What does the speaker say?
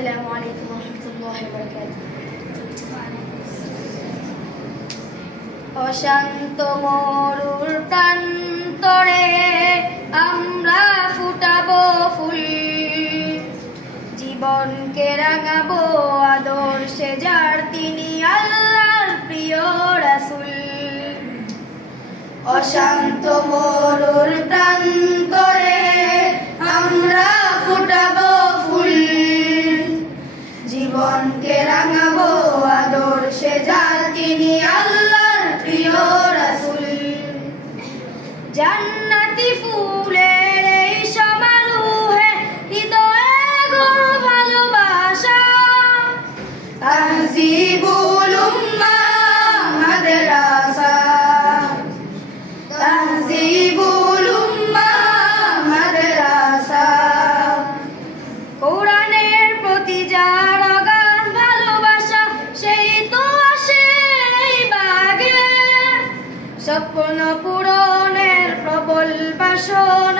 আসসালামু আলাইকুম ওয়া রাহমাতুল্লাহি ওয়া বারাকাতুহু। অশান্ত মরুর প্রান্তরে আমরা ফুটাবো ফুল, জীবনকে রাঙাবো আদর্শে যার তিনি আল্লাহর প্রিয় রাসূল। অশান্ত মরুর প্রান্তরে আমরা ফুটাবো ফুল, জীবনকে রাঙাবো আদর্শে যার তিনি আল্লাহর প্রিয় রাসূল। জান্নাতি ফুলের এই সমারোহে হৃদয়ে গড়ো ভালোবাসা, তাহজিবুল উম্মাহ মাদ্রাসা, তাহজিবুল উম্মাহ মাদ্রাসা। কোরআনের প্রতি যার অগাধ ভালোবাসা, সেই তো আসে এই বাগে, স্বপ্ন পূরণের প্রবল বাসনা